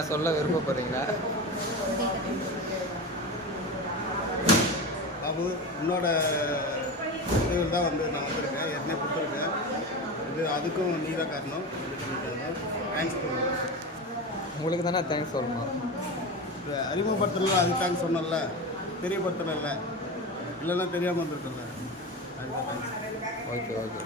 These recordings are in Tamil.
என்ன சொல்ல விருப்பப்படுறீங்களா? பாபு, உன்னோட இதில் தான் வந்து நான் வந்திருக்கேன், ஏற்கனவே கொடுத்துருக்கேன். இது அதுக்கும் நீ தான் காரணம். தேங்க்ஸ் சொல்லணும். உங்களுக்கு தானே தேங்க்ஸ் சொல்லணும். இப்போ அறிமுகப்படுத்தல அதுக்கு தேங்க்ஸ் சொன்னல, தெரியப்படுத்தல இல்லை, இல்லைன்னா தெரியாமல் வந்துருக்கல, அதுக்கு தேங்க்ஸ். Okay okay.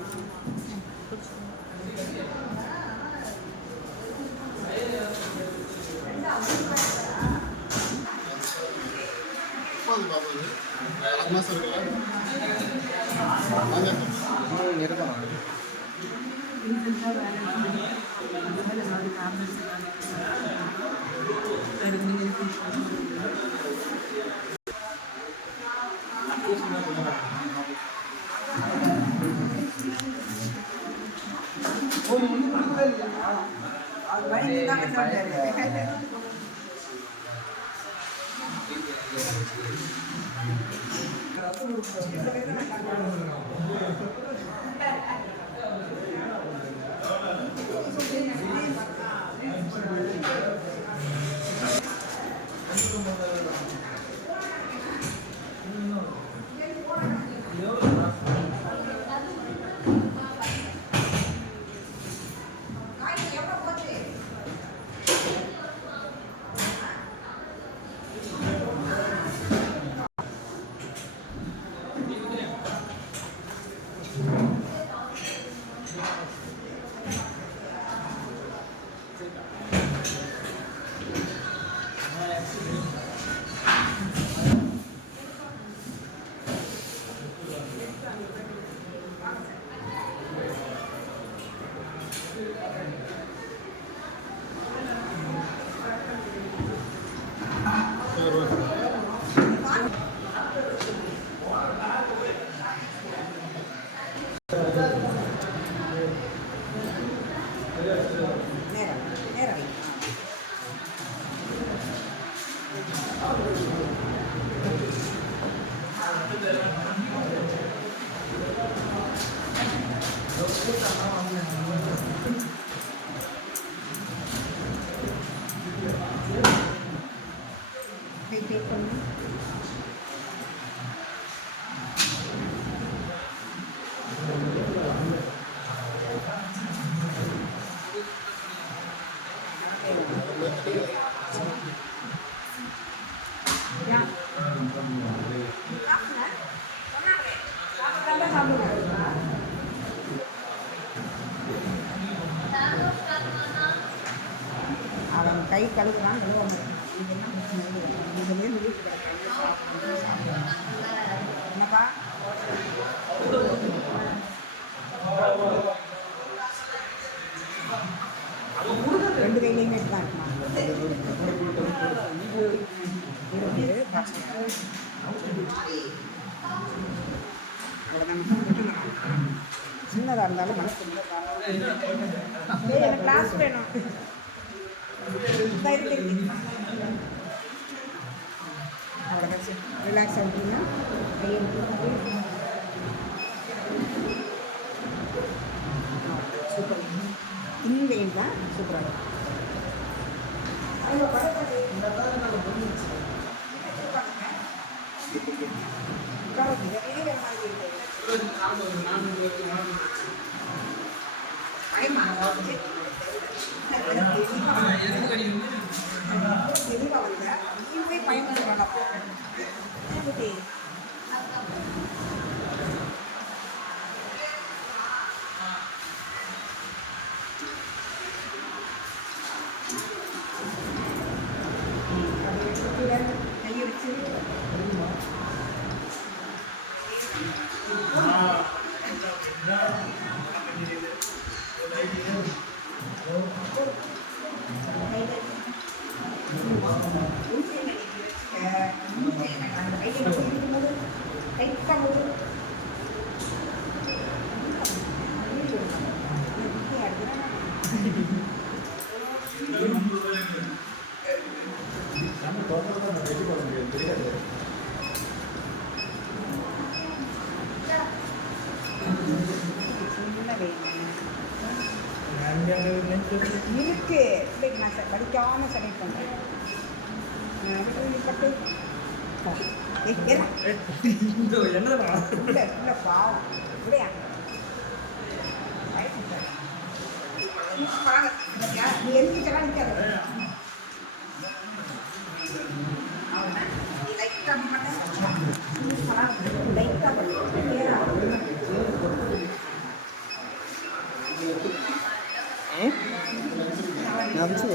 அது மாதம் இருக்குல்ல இருக்கணும். அவன் கை கழுவுறான், இதெல்லாம் என்னப்பா ரெண்டு கையிலையுமே தான் இருக்குமா? சின்னதாக இருந்தாலும் மனசு எனக்கு கிளாஸ் வேணும். அவ்வளோதான், ரிலாக்ஸ் ஆகிட்டீங்கன்னா சூப்பர். இந்த தான் சூப்பராக இருக்கும். கையை வச்சு இருக்கு இல்லைங்க நான் படிக்காமல் செலக்ட் பண்ணுறேன் பட்டு இல்லை பாவம் இல்லையா நீ எதுக்கிட்டலாம் நிற்காது லைட்டாக பண்ண லைட்டாக பண்ண நம்பிச்சு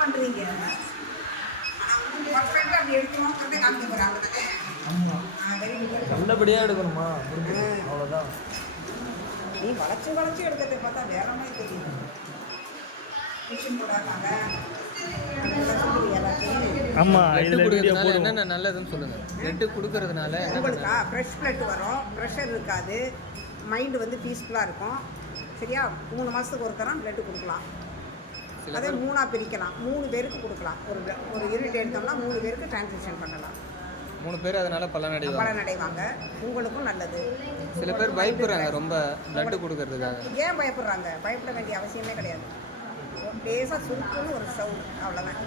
பண்ணுறீங்க பர்ஃபெக்டாக அப்படி எடுக்கணும்ன்றதே காமிக்க போகிறாங்க தானே நல்லபடியாக எடுக்கணுமா அவ்வளோதான். நீ வளைச்சு எடுக்கிறத பார்த்தா வேற மாதிரி தெரியுது மிஷின் போடாங்க ஆமாம் பிளட் கொடுக்கறதுனால என்னென்ன நல்லதுன்னு சொல்லுங்க. பிளட் கொடுக்கறதுனால உங்களுக்கா ஃப்ரெஷ் பிளட் வரும், ப்ரெஷர் இருக்காது, மைண்டு வந்து பீஸ்ஃபுல்லாக இருக்கும். சரியா? 3 மாதத்துக்கு ஒரு தரம் பிளட்டு கொடுக்கலாம். அதே 3ஆக பிரிக்கலாம். 3 பேருக்கு கொடுக்கலாம். ஒரு யூனிட் எடுத்தோம்னா 3 பேருக்கு டிரான்ஸ்மிஷன் பண்ணலாம். 3 பேர் அதனால பலனடைவாங்க. உங்களுக்கும் நல்லது. சில பேர் பயப்படுறாங்க ரொம்ப பிளட் கொடுக்கறதுக்காக. ஏன் பயப்படுறாங்க? பயப்பட வேண்டிய அவசியமே கிடையாது. லேசாக சுருக்குன்னு ஒரு சவுண்ட், அவ்வளோதான்.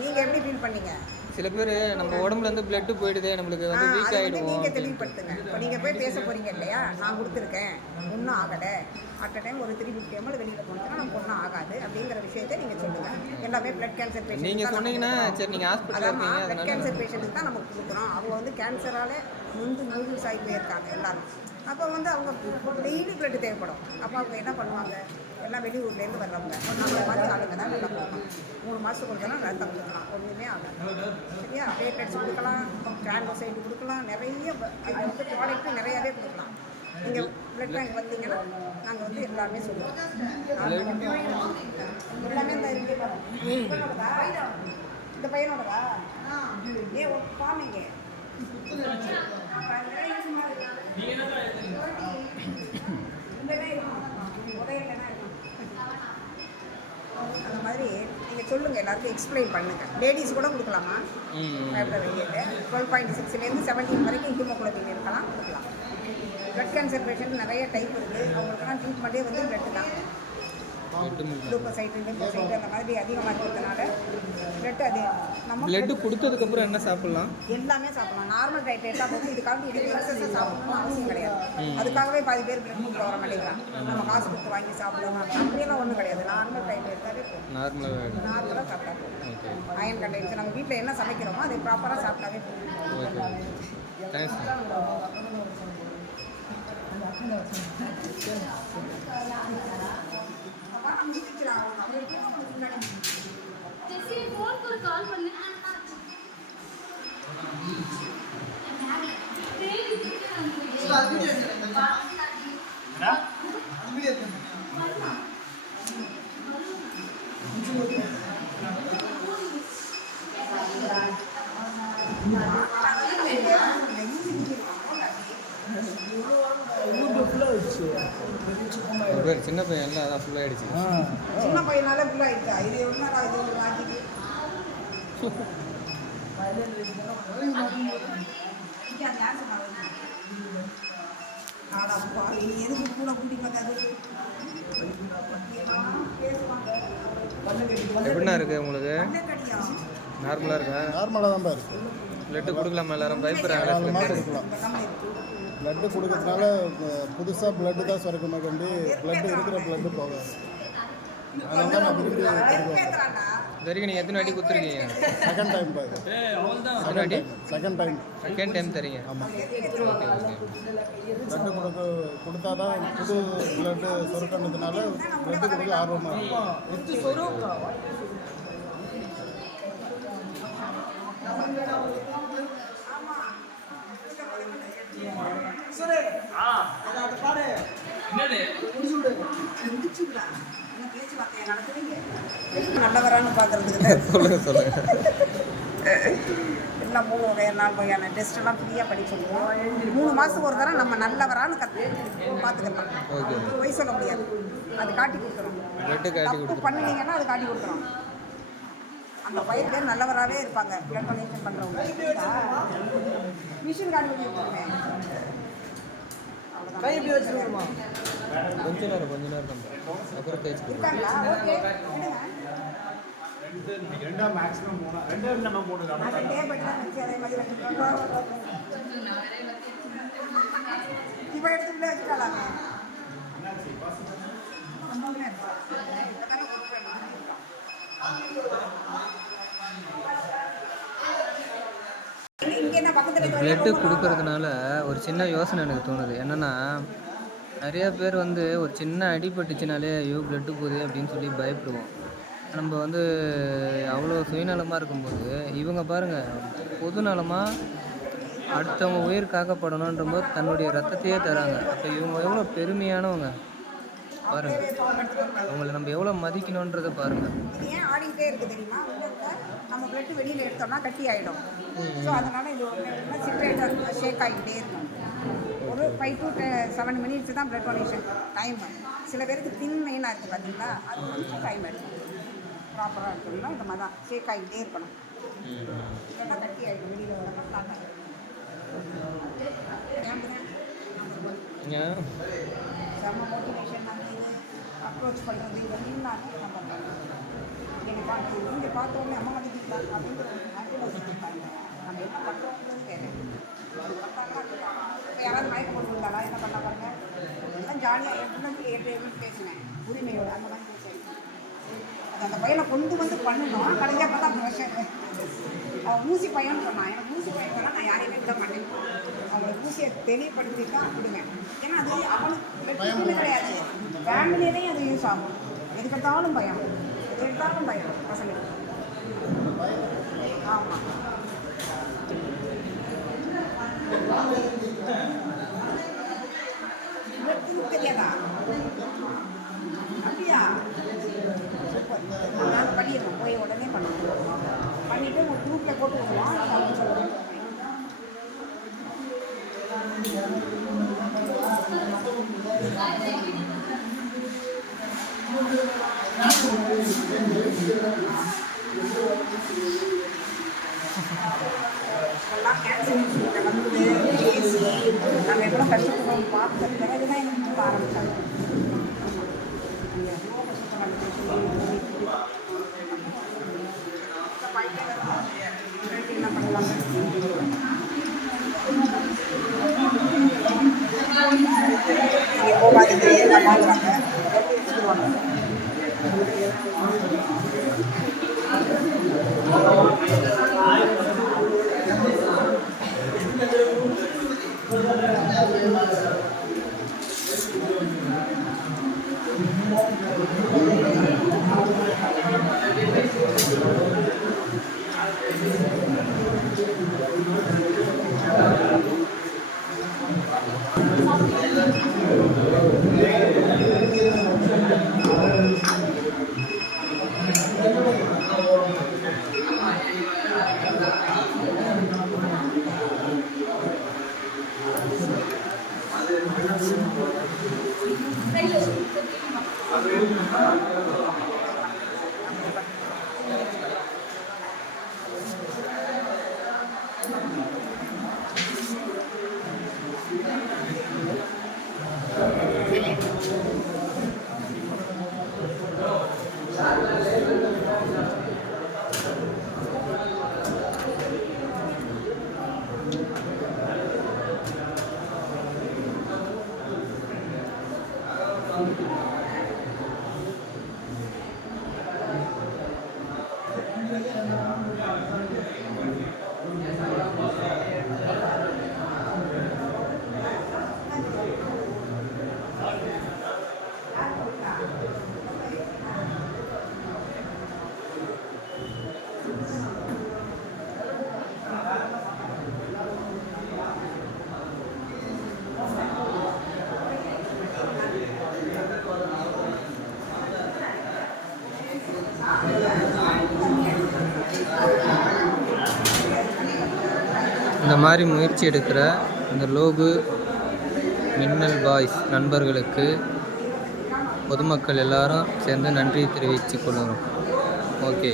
நீங்கள் எப்படி ஃபீல் பண்ணீங்க? சில பேர் நம்ம உடம்புல இருந்து பிளட் போயிடுதே, நம்மளுக்கு வந்து வீக் ஆகிடுவோம். நீங்கள் தெளிவுபடுத்துங்க. இப்போ நீங்கள் போய் பேச போகிறீங்க இல்லையா, நான் கொடுத்துருக்கேன், ஒன்றும் ஆகலை, அட் டைம் ஒரு 350 ml வெளியில் போனோம்னா நமக்கு ஒன்றும் ஆகாது அப்படிங்கிற விஷயத்தை நீங்கள் சொல்லுங்கள். எல்லாமே பிளட் கேன்சர் பேஷண்ட் நீங்கள் சொன்னீங்கன்னா சரி, நீங்கள் ஹாஸ்பிட்டல் இருக்கீங்க, பிளட் கேன்சர் பேஷண்ட்டுக்கு தான் நமக்கு கொடுக்குறோம். அவங்க வந்து கேன்சரால் நூடுல்ஸ் ஆகி போயிருக்காங்க எல்லாரும். அப்போ வந்து அவங்க டெய்லி பிளட் தேவைப்படும். அப்போ அவங்க என்ன பண்ணுவாங்க? எல்லாம் வெளியூர்லேருந்து வர்றவங்க, நம்மளை மாதிரி ஆளுங்க தான் நல்லா கொடுக்கணும். 3 மாதத்துக்கு கொடுத்தோன்னா ரத்தம் கொடுக்கலாம், ஒன்றுமே ஆகாது. சரியா? பிளேட்லெட்ஸ் கொடுக்கலாம், டிரான்ஸ்ஃபைடு கொடுக்கலாம், நிறைய அது வந்து ப்ராடக்ட்டு நிறையாவே கொடுக்கலாம். நீங்கள் பிளட் பேங்க் வந்தீங்கன்னா நாங்கள் வந்து எல்லாமே சொல்லுவோம். எல்லாமே இந்த பையனோடதா ஃபார்மிங்க அந்த மாதிரி நீங்கள் சொல்லுங்கள், எல்லாருக்கும் எக்ஸ்பிளைன் பண்ணுங்கள். லேடிஸ் கூட கொடுக்கலாமா? பயப்பட வேண்டியது 12.6லேருந்து 17 வரைக்கும் ஹீமோகுளோபின் இருக்கலாம், கொடுக்கலாம். பிளட் கேன்சர் பேஷண்ட் நிறைய டைப் இருக்குது. அவங்களுக்கெல்லாம் ட்ரீட்மெண்ட்டே வந்து பிளட்டு தான். குளுக்கோசைட்டு, லிம்போசைட்டு அந்த மாதிரி அதிகமாக இருக்கிறதுனால பிளட் அது நம்ம பிளட் கொடுத்ததுக்கப்புறம் என்ன சாப்பிட்லாம்? எல்லாமே சாப்பிடலாம். நார்மல் டயட் எடுத்தால் போது இதுக்காக இதுக்கு எக்ஸஸாக சாப்பிடணும்னு அவசியம் கிடையாது. அதுக்காகவே பாதி பேர் பிளட் கொடுக்க வர மாட்டேங்கிறாங்க. நம்ம காசு கொடுத்து வாங்கி சாப்பிடலாம் அப்படியெல்லாம் ஒன்றும் கிடையாது. நார்மல் டயட் எடுத்தாலே போதும். நார்மலாக சாப்பிட்டா போதும். அயன் கண்டென்ட் நம்ம வீட்டில் என்ன சமைக்கிறோமோ அதை ப்ராப்பராக சாப்பிட்டாவே போதும். फोन पर कॉल कर लेना சின்ன பையன் எல்லாம் அதான் ஃபுல் ஆயிடுச்சு. சின்ன பையனால ஃபுல் ஆயிடுச்சா? இது என்னடா இது ஆக்கிட்டு நீ எதுக்கு கூட கூட்டி பார்க்காது? எப்படின்னா இருக்கு உங்களுக்கு? நார்மலாக இருக்கா? நார்மலாக தான் இருக்குது. பிளட்டு கொடுக்கலாமா? எல்லாரும் பயப்படுறாங்க. கொடுக்கலாம். பிளட்டு கொடுக்கறதுனால புதுசாக பிளட்டு தான் சுரக்கணும் கண்டி பிளட்டு இருக்கிற பிளட்டு போகாது. அதனால தான் நான் விரும்பி கொடுக்குறேன். இது வரைக்கும் நீங்கள் எத்தனை வாட்டி கொடுத்துருக்கீங்க? செகண்ட் டைம் பாரு. செகண்ட் டைம் தரீங்க. ஆமாம். Okay okay. பிளட்டு கொடுத்தா தான் புது பிளட்டு சுரக்கணுறதுனால பிளட்டு கொடுக்க ஆர்வமாக இருக்கும். நல்லவரான்னு பார்க்கறதுக்கு சொல்லுங்க. எல்லாம் 3 வகையான 4 வகையான டெஸ்ட்டெல்லாம் ஃப்ரீயாக படிக்க சொல்லுவோம். 3 மாதத்துக்கு ஒரு தரம் நம்ம நல்லவரான்னு பார்த்துக்கலாம். ஓகே. பொய் சொல்ல முடியாது. அது காட்டி கொடுத்துரும். பிளட்டு காட்டி தப்பு பண்ணினீங்கன்னா அது காட்டி கொடுத்துரும். அந்த 5 பேர் நல்லவராகவே இருப்பாங்க பிளட் டொனேஷன் பண்ணுறவங்க. மிஷின் கார்டு பண்ணியிருக்கோமே கை இப்படி வச்சுருக்கோமா? கொஞ்ச நேரம் தம்பி அப்புறம் தேய்ச்சி இருக்காங்களா? ஓகே விடுங்க. ரெண்டா மேக்ஸிமம் மூணா ரெண்டு நம்ம மூணு தான். நான் ரெண்டே பட்டு தான் வச்சு அதே மாதிரி இப்போ எடுத்துக்கிட்டே வச்சுக்கலாமே. இங்கே என்ன பக்கத்தில் பிளட்டு கொடுக்கறதுனால ஒரு சின்ன யோசனை எனக்கு தோணுது. என்னென்னா நிறையா பேர் வந்து ஒரு சின்ன அடிபட்டுச்சுனாலே ஐயோ பிளட்டு போகுது அப்படின்னு சொல்லி பயப்படுவோம். நம்ம வந்து அவ்வளோ சுயநலமாக இருக்கும்போது இவங்க பாருங்கள் பொதுநலமாக அடுத்தவங்க உயிர் காக்கப்படணுன்ற போது தன்னுடைய ரத்தத்தையே தராங்க. அப்போ இவங்க எவ்வளோ பெருமையானவங்க பாருங்கள். அவங்கள நம்ம எவ்வளோ மதிக்கணுன்றதை பாருங்கள். இது ஏன் ஆடிக்கிட்டே இருக்குது தெரியுமா? நம்ம பிளட்டு வெளியில் எடுத்தோம்னா கட்டி ஆகிடும். ஸோ அதனால் இது ஒன்று சிட்ரேட்டர் ஷேக் ஆகிக்கிட்டே இருக்கும். ஒரு 5 to 7 மினிட்ஸ் தான் பிளட் டொனேஷன் டைம். சில பேருக்கு தின் மெயினாக இருக்குது பார்த்தீங்களா, அது கொஞ்சம் டைம் எடுக்கும். ப்ராப்பராக இருக்கணும்னா இந்த மாதிரி தான் ஷேக் ஆகிக்கிட்டே இருக்கணும். இல்லைன்னா கட்டி ஆகிடும், வெளியில் வரணும் ஸ்டார்ட் ஆகிடும். செம்ம மோட்டிவேஷன். நம்ம இது அப்ரோச் பண்ணுறது இதெல்லாம் நம்ம பண்ணுறோம். என்னை பார்த்து இங்கே பார்த்தோன்னே அம்மா வந்துட்டாங்க அப்படிங்கிற ஒரு ஹாப்பினஸ் இருக்காங்க. நம்ம என்ன பண்ணுறோங்கிறது வேறு. இப்போ யாராவது மயக்கம் கொண்டு வந்தாலா என்ன பண்ண பாருங்க, எல்லாம் ஜாலியாக எப்படி பேசினேன் உரிமையோடு அந்த மாதிரி பேசுகிறேன். அது அந்த பையனை கொண்டு வந்து பண்ணணும். கடைசியாக பார்த்தா ப்ரெஷர். அவன் ஊசி பையன்னு சொன்னான். எனக்கு ஊசி பையன் சொன்னால் நான் யாரையுமே விட மாட்டேன். அவங்களுக்கு ஊசியை தெளிவுபடுத்தி தான் விடுவேன். ஏன்னா அது அவனுக்கு கிடையாது, ஃபேமிலியிலையும் அது யூஸ் ஆகும். எதுக்கெடுத்தாலும் பயம், எதுக்கெடுத்தாலும் பயம் பசங்களுக்கு. ஆமாம். தெரியாதா? அப்படியா? நாங்கள் பண்ணிடுவோம். போய் உடனே பண்ணுவோம். பண்ணிவிட்டு ஒரு குரூப்பில் போட்டு விடுவோம். அப்படின்னு சொல்லுவோம். எல்லாம் கேன்சர் வந்து பேசி நாங்கள் எவ்வளோ கஷ்டப்படுறோம் பார்த்த பிறகு தான் எனக்கு மூட ஆரம்பித்தாங்க. என்ன பண்ணலாம்? நீங்கள் போகாதீங்க ஏதாங்க வச்சுருவாங்க. இந்த மாதிரி முயற்சி எடுக்கிற இந்த லோகு மின்னல் பாய்ஸ் நண்பர்களுக்கு பொதுமக்கள் எல்லாரும் சேர்ந்து நன்றி தெரிவித்துக் கொள்கிறோம். ஓகே.